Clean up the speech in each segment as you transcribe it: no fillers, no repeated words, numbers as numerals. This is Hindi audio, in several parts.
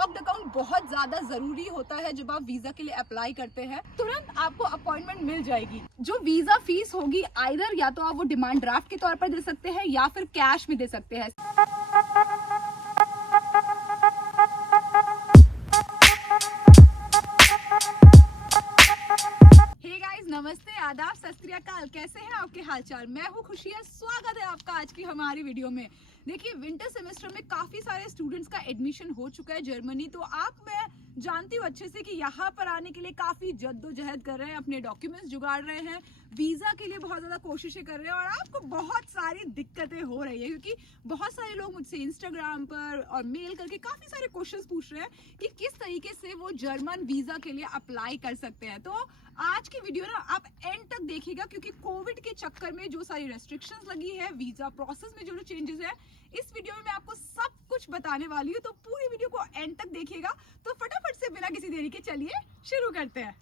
ब्लॉक्ड अकाउंट बहुत ज्यादा जरूरी होता है जब आप वीजा के लिए अप्लाई करते हैं। तुरंत आपको अपॉइंटमेंट मिल जाएगी। जो वीजा फीस होगी आइदर या तो आप वो डिमांड ड्राफ्ट के तौर पर दे सकते हैं या फिर कैश में दे सकते हैं। हे गाइस, नमस्ते, आदाब, सत श्री अकाल। कैसे हैं आपके हालचाल? मैं हूं खुशियां। स्वागत है आपका आज की हमारी वीडियो में। देखिए, विंटर सेमेस्टर में काफी सारे स्टूडेंट्स का एडमिशन हो चुका है जर्मनी। तो मैं जानती हूँ अच्छे से कि यहाँ पर आने के लिए काफी जद्दोजहद कर रहे हैं, अपने डॉक्यूमेंट्स जुगाड़ रहे हैं, वीजा के लिए बहुत ज्यादा कोशिशें कर रहे हैं और आपको बहुत सारी दिक्कतें हो रही है क्योंकि बहुत सारे लोग मुझसे इंस्टाग्राम पर और मेल करके काफी सारे क्वेश्चंस पूछ रहे हैं कि किस तरीके से वो जर्मन वीजा के लिए अप्लाई कर सकते हैं। तो आज की वीडियो ना आप एंड तक देखिएगा क्योंकि कोविड के चक्कर में जो सारी रेस्ट्रिक्शंस लगी है, वीजा प्रोसेस में जो चेंजेस है, इस वीडियो में मैं आपको सब कुछ बताने वाली हूँ। तो पूरी वीडियो को एंड तक देखिएगा। तो फटाफट से बिना किसी देरी के चलिए शुरू करते हैं।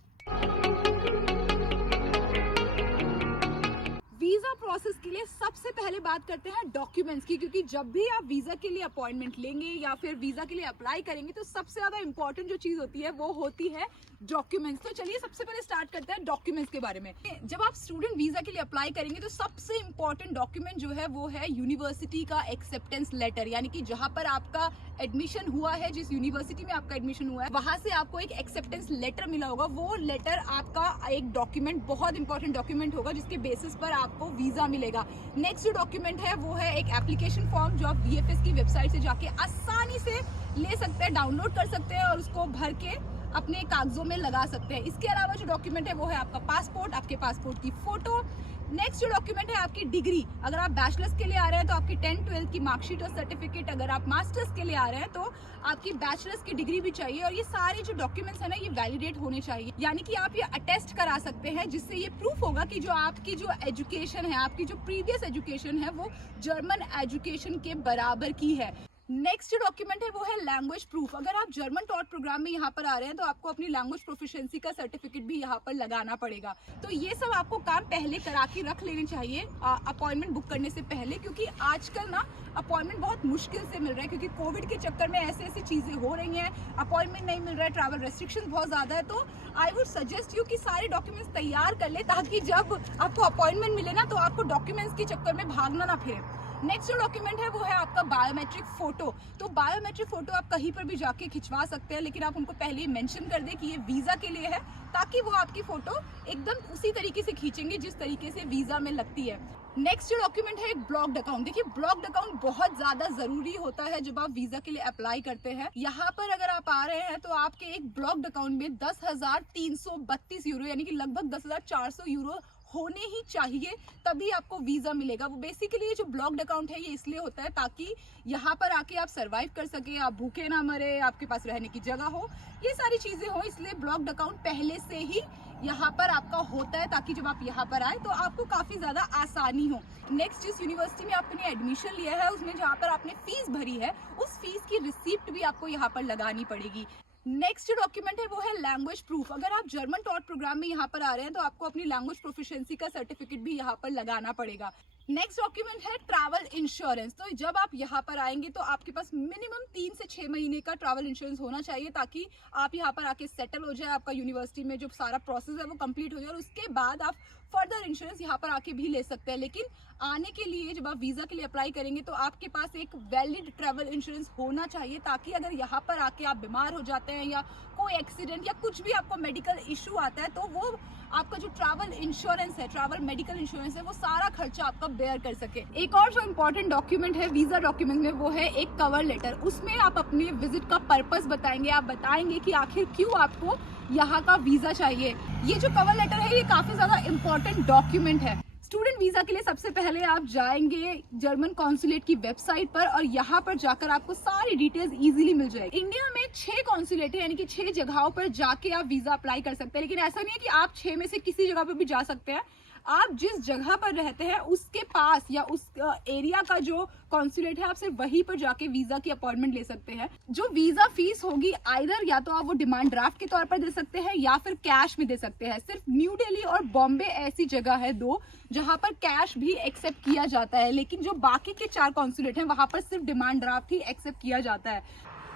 वीजा प्रोसेस के लिए सबसे पहले बात करते हैं डॉक्यूमेंट्स की, क्योंकि जब भी आप वीजा के लिए अपॉइंटमेंट लेंगे या फिर वीजा के लिए अप्लाई करेंगे तो सबसे ज्यादा इंपॉर्टेंट जो चीज होती है वो होती है डॉक्यूमेंट्स। तो चलिए सबसे पहले स्टार्ट करते हैं डॉक्यूमेंट्स के बारे में। जब आप स्टूडेंट वीजा के लिए अप्लाई करेंगे तो सबसे इंपॉर्टेंट डॉक्यूमेंट जो है वो है यूनिवर्सिटी का एक्सेप्टेंस लेटर, यानी कि जहां पर आपका एडमिशन हुआ है, जिस यूनिवर्सिटी में आपका एडमिशन हुआ है, वहां से आपको एक एक्सेप्टेंस लेटर मिला होगा। वो लेटर आपका एक डॉक्यूमेंट, बहुत इंपॉर्टेंट डॉक्यूमेंट होगा जिसके बेसिस पर आपको वीजा मिलेगा। नेक्स्ट जो डॉक्यूमेंट है वो है एक एप्लीकेशन फॉर्म जो आप VFS की वेबसाइट से जाके आसानी से ले सकते हैं, डाउनलोड कर सकते हैं और उसको भर के अपने कागजों में लगा सकते हैं। इसके अलावा जो डॉक्यूमेंट है वो है आपका पासपोर्ट, आपके पासपोर्ट की फोटो। नेक्स्ट जो डॉक्यूमेंट है आपकी डिग्री। अगर आप बैचलर्स के लिए आ रहे हैं तो आपकी 10th 12th की मार्कशीट और सर्टिफिकेट। अगर आप मास्टर्स के लिए आ रहे हैं तो आपकी बैचलर्स की डिग्री भी चाहिए। और ये सारे जो डॉक्यूमेंट्स है ना, ये वैलिडेट होने चाहिए, यानी कि आप ये अटेस्ट करा सकते हैं जिससे ये प्रूफ होगा कि जो आपकी जो एजुकेशन है, आपकी जो प्रीवियस एजुकेशन है वो जर्मन एजुकेशन के बराबर की है। नेक्स्ट जो डॉक्यूमेंट है वो है लैंग्वेज प्रूफ। अगर आप जर्मन टॉट प्रोग्राम में यहाँ पर आ रहे हैं तो आपको अपनी लैंग्वेज प्रोफिशिएंसी का सर्टिफिकेट भी यहाँ पर लगाना पड़ेगा। तो ये सब आपको काम पहले करा के रख लेने चाहिए अपॉइंटमेंट बुक करने से पहले, क्योंकि आजकल ना अपॉइंटमेंट बहुत मुश्किल से मिल रहा है क्योंकि कोविड के चक्कर में ऐसी ऐसी चीजें हो रही हैं, अपॉइंटमेंट नहीं मिल रहा है, ट्रैवल रेस्ट्रिक्शन बहुत ज्यादा है। तो आई वुड सजेस्ट यू कि सारे डॉक्यूमेंट्स तैयार कर ले ताकि जब आपको अपॉइंटमेंट मिले ना तो आपको डॉक्यूमेंट्स के चक्कर में भागना ना फिरे। नेक्स्ट जो डॉक्यूमेंट है वो है आपका बायोमेट्रिक फोटो। तो बायोमेट्रिक फोटो आप कहीं पर भी जाके खिंचवा सकते हैं, लेकिन आप उनको पहले ही मेंशन कर दें कि ये वीजा के लिए है, ताकि वो आपकी फोटो एकदम उसी तरीके से खींचेंगे जिस तरीके से वीजा में लगती है। नेक्स्ट जो डॉक्यूमेंट है एक ब्लॉक्ड अकाउंट। देखिए, ब्लॉक्ड अकाउंट बहुत ज्यादा जरूरी होता है जब आप वीजा के लिए अप्लाई करते हैं। यहाँ पर अगर आप आ रहे हैं तो आपके एक ब्लॉक्ड अकाउंट में 10,332 यूरो यानी कि लगभग 10,400 यूरो होने ही चाहिए, तभी आपको वीजा मिलेगा। वो बेसिकली जो ब्लॉक्ड अकाउंट है ये इसलिए होता है ताकि यहाँ पर आके आप सरवाइव कर सके, आप भूखे ना मरे, आपके पास रहने की जगह हो, ये सारी चीजें हो, इसलिए ब्लॉक्ड अकाउंट पहले से ही यहाँ पर आपका होता है ताकि जब आप यहाँ पर आए तो आपको काफी ज्यादा आसानी हो। नेक्स्ट, जिस यूनिवर्सिटी में आपने एडमिशन लिया है उसमें जहाँ पर आपने फीस भरी है उस फीस की रिसिप्ट भी आपको यहाँ पर लगानी पड़ेगी। नेक्स्ट जो डॉक्यूमेंट है वो है लैंग्वेज प्रूफ। अगर आप जर्मन टॉट प्रोग्राम में यहाँ पर आ रहे हैं तो आपको अपनी लैंग्वेज प्रोफिशिएंसी का सर्टिफिकेट भी यहाँ पर लगाना पड़ेगा। नेक्स्ट डॉक्यूमेंट है ट्रैवल इंश्योरेंस। तो जब आप यहाँ पर आएंगे तो आपके पास मिनिमम 3 से 6 महीने का ट्रैवल इंश्योरेंस होना चाहिए ताकि आप यहाँ पर आके सेटल हो जाए, आपका यूनिवर्सिटी में जो सारा प्रोसेस है वो कंप्लीट हो जाए और उसके बाद आप फर्दर इंश्योरेंस यहाँ पर आके भी ले सकते हैं। लेकिन आने के लिए जब आप वीजा के लिए अप्लाई करेंगे तो आपके पास एक वैलिड ट्रैवल इंश्योरेंस होना चाहिए ताकि अगर यहाँ पर आके आप बीमार हो जाते हैं या कोई एक्सीडेंट या कुछ भी आपको मेडिकल इशू आता है तो वो आपका जो ट्रैवल इंश्योरेंस है, ट्रैवल मेडिकल इंश्योरेंस है, वो सारा खर्चा आपका बेयर कर सके। एक और जो इम्पोर्टेंट डॉक्यूमेंट है वीजा डॉक्यूमेंट में वो है एक कवर लेटर। उसमें आप अपने विजिट का पर्पस बताएंगे, आप बताएंगे कि आखिर क्यों आपको यहाँ का वीजा चाहिए। ये जो कवर लेटर है ये काफी ज्यादा इम्पोर्टेंट डॉक्यूमेंट है। स्टूडेंट वीजा के लिए सबसे पहले आप जाएंगे जर्मन कॉन्सुलेट की वेबसाइट पर और यहाँ पर जाकर आपको सारी डिटेल्स इजीली मिल जाएगी। इंडिया में 6 कॉन्सुलेट है, यानी कि 6 जगहों पर जाके आप वीजा अप्लाई कर सकते हैं, लेकिन ऐसा नहीं है कि आप 6 में से किसी जगह पर भी जा सकते हैं। आप जिस जगह पर रहते हैं उसके पास या उस एरिया का जो कॉन्सुलेट है आप सिर्फ वहीं पर जाके वीजा की अपॉइंटमेंट ले सकते हैं। जो वीजा फीस होगी आइदर या तो आप वो डिमांड ड्राफ्ट के तौर पर दे सकते हैं या फिर कैश में दे सकते हैं। सिर्फ न्यू दिल्ली और बॉम्बे ऐसी जगह है 2 जहां पर कैश भी एक्सेप्ट किया जाता है, लेकिन जो बाकी के 4 कॉन्सुलेट हैं वहां पर सिर्फ डिमांड ड्राफ्ट ही एक्सेप्ट किया जाता है।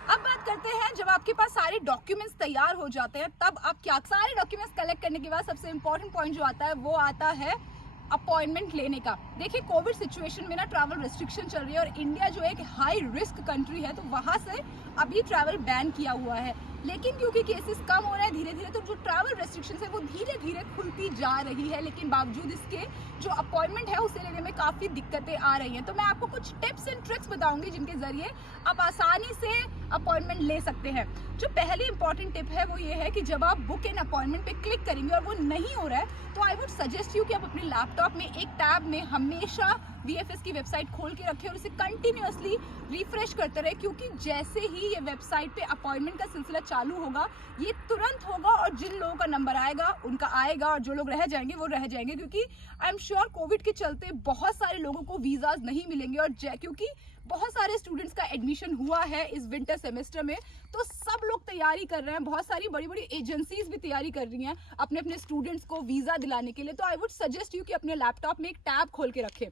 अब बात करते हैं, जब आपके पास सारे डॉक्यूमेंट्स तैयार हो जाते हैं तब आप क्या, सारे डॉक्यूमेंट्स कलेक्ट करने के बाद सबसे इंपॉर्टेंट पॉइंट जो आता है वो आता है अपॉइंटमेंट लेने का। देखिए कोविड सिचुएशन में ना ट्रैवल रिस्ट्रिक्शन चल रही है और इंडिया जो एक हाई रिस्क कंट्री है तो वहां से अभी ट्रैवल बैन किया हुआ है, लेकिन क्योंकि केसेस कम हो रहे हैं धीरे धीरे तो जो ट्रैवल रेस्ट्रिक्शन है वो धीरे धीरे खुलती जा रही है, लेकिन बावजूद इसके जो अपॉइंटमेंट है उसे लेने में काफ़ी दिक्कतें आ रही हैं। तो मैं आपको कुछ टिप्स एंड ट्रिक्स बताऊंगी जिनके जरिए आप आसानी से अपॉइंटमेंट ले सकते हैं। जो पहली इंपॉर्टेंट टिप है वो ये है कि जब आप बुक इन अपॉइंटमेंट पे क्लिक करेंगे और वो नहीं हो रहा है तो आई वुड सजेस्ट यू कि आप अपने लैपटॉप में एक टैब में हमेशा VFS की वेबसाइट खोल के रखें और उसे कंटिन्यूअसली रिफ्रेश करते रहे, क्योंकि जैसे ही ये वेबसाइट पे अपॉइंटमेंट का सिलसिला चालू होगा ये तुरंत होगा और जिन लोगों का नंबर आएगा उनका आएगा और जो लोग रह जाएंगे वो रह जाएंगे, क्योंकि आई एम श्योर कोविड के चलते बहुत सारे लोगों को वीजाज नहीं मिलेंगे और क्योंकि बहुत सारे स्टूडेंट्स का एडमिशन हुआ है इस विंटर सेमेस्टर में तो सब लोग तैयारी कर रहे हैं, बहुत सारी बड़ी बड़ी एजेंसीज भी तैयारी कर रही हैं अपने अपने स्टूडेंट्स को वीजा दिलाने के लिए। तो आई वुड सजेस्ट यू कि अपने लैपटॉप में एक टैब खोल के रखें।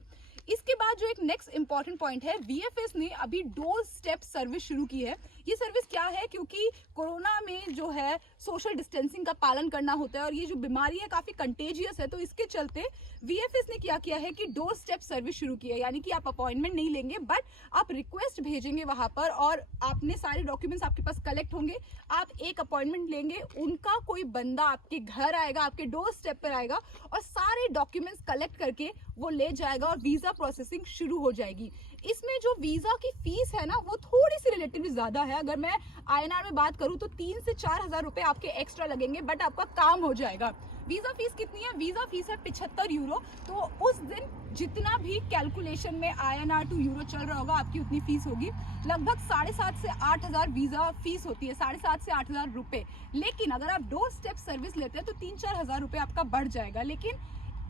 इसके बाद जो एक नेक्स्ट इंपॉर्टेंट पॉइंट है, VFS ने अभी डोर स्टेप सर्विस शुरू की है। ये सर्विस क्या है, क्योंकि कोरोना में जो है सोशल डिस्टेंसिंग का पालन करना होता है और ये जो बीमारी है काफी कंटेजियस है, तो इसके चलते VFS ने क्या किया है कि डोर स्टेप सर्विस शुरू की है। यानी कि आप अपॉइंटमेंट नहीं लेंगे बट आप रिक्वेस्ट भेजेंगे वहां पर और आपने सारे डॉक्यूमेंट्स आपके पास कलेक्ट होंगे, आप एक अपॉइंटमेंट लेंगे, उनका कोई बंदा आपके घर आएगा, आपके डोर स्टेप पर आएगा और सारे डॉक्यूमेंट्स कलेक्ट करके वो ले जाएगा और वीजा प्रोसेसिंग शुरू हो जाएगी। इसमें जो वीजा की फीस है ना वो थोड़ी सी रिलेटिवली ज्यादा है। अगर मैं INR में बात करूं तो 3 से 4 हजार रुपए आपके एक्स्ट्रा लगेंगे बट आपका काम हो जाएगा। वीजा फीस कितनी है? वीजा फीस है 75 यूरो। तो उस दिन जितना भी कैलकुलेशन में INR टू यूरो चल रहा होगा आपकी उतनी फीस होगी। लगभग 7,500 से 8,000 वीजा फीस होती है, 7,500 से 8,000 रुपए। लेकिन अगर आप डोर स्टेप सर्विस लेते हैं तो 3-4 हजार रुपए आपका बढ़ जाएगा। लेकिन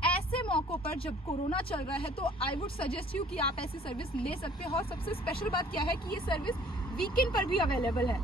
ऐसे मौकों पर जब कोरोना चल रहा है तो आई वुड सजेस्ट यू कि आप ऐसी सर्विस ले सकते हो। और सबसे स्पेशल बात क्या है कि ये सर्विस वीकेंड पर भी अवेलेबल है।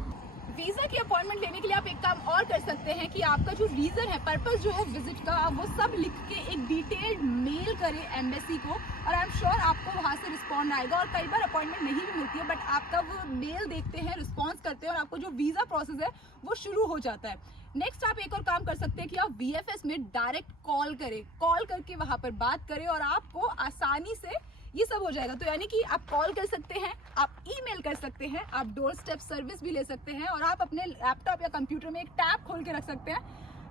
वीजा की अपॉइंटमेंट लेने के लिए आप एक काम और कर सकते हैं कि आपका जो रीजन है, पर्पस जो है विजिट का, वो सब लिख के एक डिटेल्ड मेल करें एम्बेसी को और आई एम श्योर आपको वहां से रिस्पॉन्ड आएगा। और कई बार अपॉइंटमेंट नहीं भी मिलती है बट आपका वो मेल देखते हैं, रिस्पॉन्स करते हैं और आपको जो वीजा प्रोसेस है वो शुरू हो जाता है। नेक्स्ट आप एक और काम कर सकते हैं कि आप VFS में डायरेक्ट कॉल करें, कॉल करके वहां पर बात करें और आपको आसानी से ये सब हो जाएगा। तो यानी कि आप कॉल कर सकते हैं, आप ईमेल कर सकते हैं, आप डोर स्टेप सर्विस भी ले सकते हैं और आप अपने लैपटॉप या कंप्यूटर में एक टैब खोल के रख सकते हैं।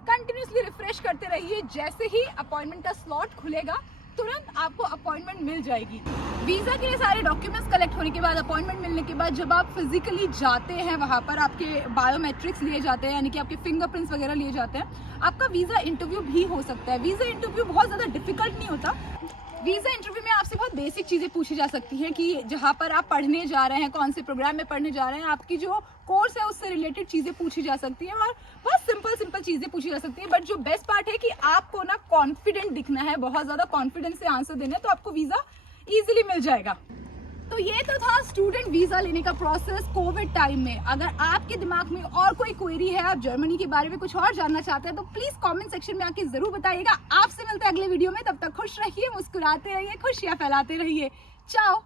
कंटिन्यूसली रिफ्रेश करते रहिए, जैसे ही अपॉइंटमेंट का स्लॉट खुलेगा तुरंत आपको अपॉइंटमेंट मिल जाएगी। वीजा के लिए सारे डॉक्यूमेंट्स कलेक्ट होने के बाद, अपॉइंटमेंट मिलने के बाद जब आप फिजिकली जाते हैं वहां पर आपके बायोमेट्रिक्स लिए जाते हैं, यानी कि आपके फिंगरप्रिंट्स वगैरह लिए जाते हैं, आपका वीजा इंटरव्यू भी हो सकता है। वीजा इंटरव्यू बहुत ज्यादा डिफिकल्ट नहीं होता। वीजा इंटरव्यू में आपसे बहुत बेसिक चीजें पूछी जा सकती हैं कि जहाँ पर आप पढ़ने जा रहे हैं, कौन से प्रोग्राम में पढ़ने जा रहे हैं, आपकी जो कोर्स है उससे रिलेटेड चीजें पूछी जा सकती हैं और बहुत सिंपल चीजें पूछी जा सकती है। बट जो बेस्ट पार्ट है कि आपको ना कॉन्फिडेंट दिखना है, बहुत ज्यादा कॉन्फिडेंस से आंसर देना है, तो आपको वीजा इजीली मिल जाएगा। तो ये तो था स्टूडेंट वीजा लेने का प्रोसेस कोविड टाइम में। अगर आपके दिमाग में और कोई क्वेरी है, आप जर्मनी के बारे में कुछ और जानना चाहते हैं तो प्लीज कमेंट सेक्शन में आके जरूर बताइएगा। आपसे मिलते हैं अगले वीडियो में, तब तक खुश रहिए, मुस्कुराते रहिए, खुशियां फैलाते रहिए। चाओ।